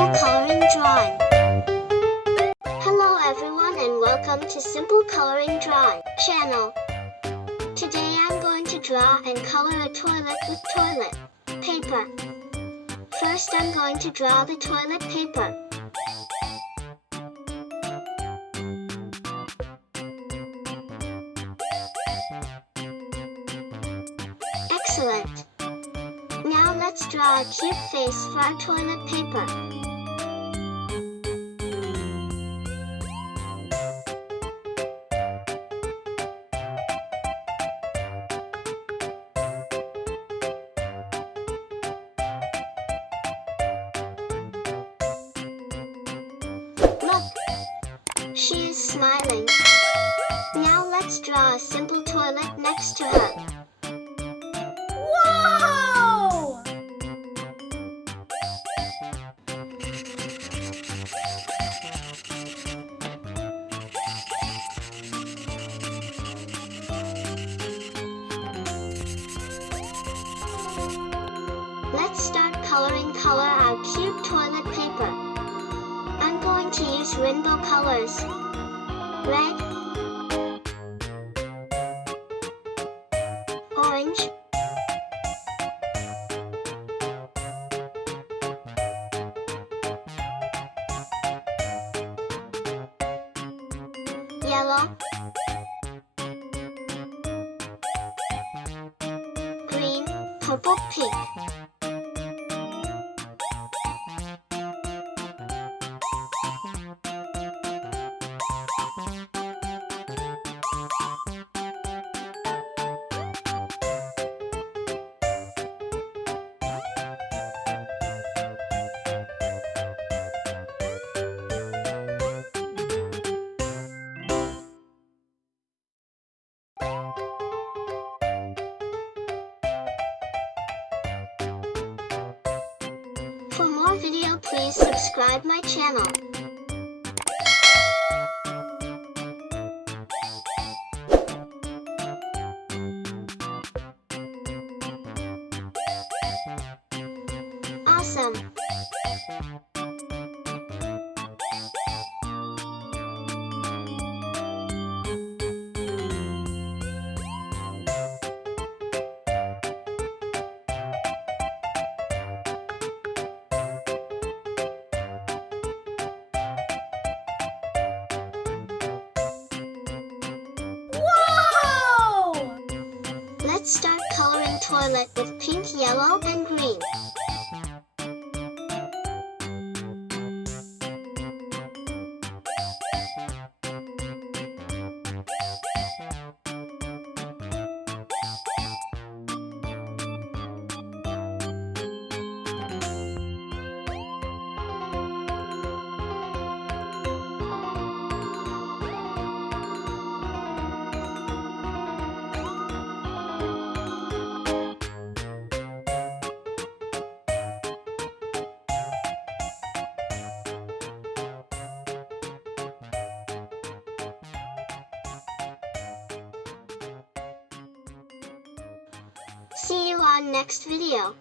Simple Coloring Drawing. Hello everyone and welcome to Simple Coloring Drawing channel. Today I'm going to draw and color a toilet with toilet paper. First I'm going to draw the toilet paper. Excellent! Now let's draw a cute face for our toilet paper. Look! She is smiling. Now let's draw a simple toilet next to her. Whoa! Let's start color our cute toilet paper. I'm going to use rainbow colors. Red, orange, yellow, green, purple, pink. For more video, please subscribe my channel. Awesome! Whoa! Let's start coloring toilet with pink, yellow, and green. See you on next video.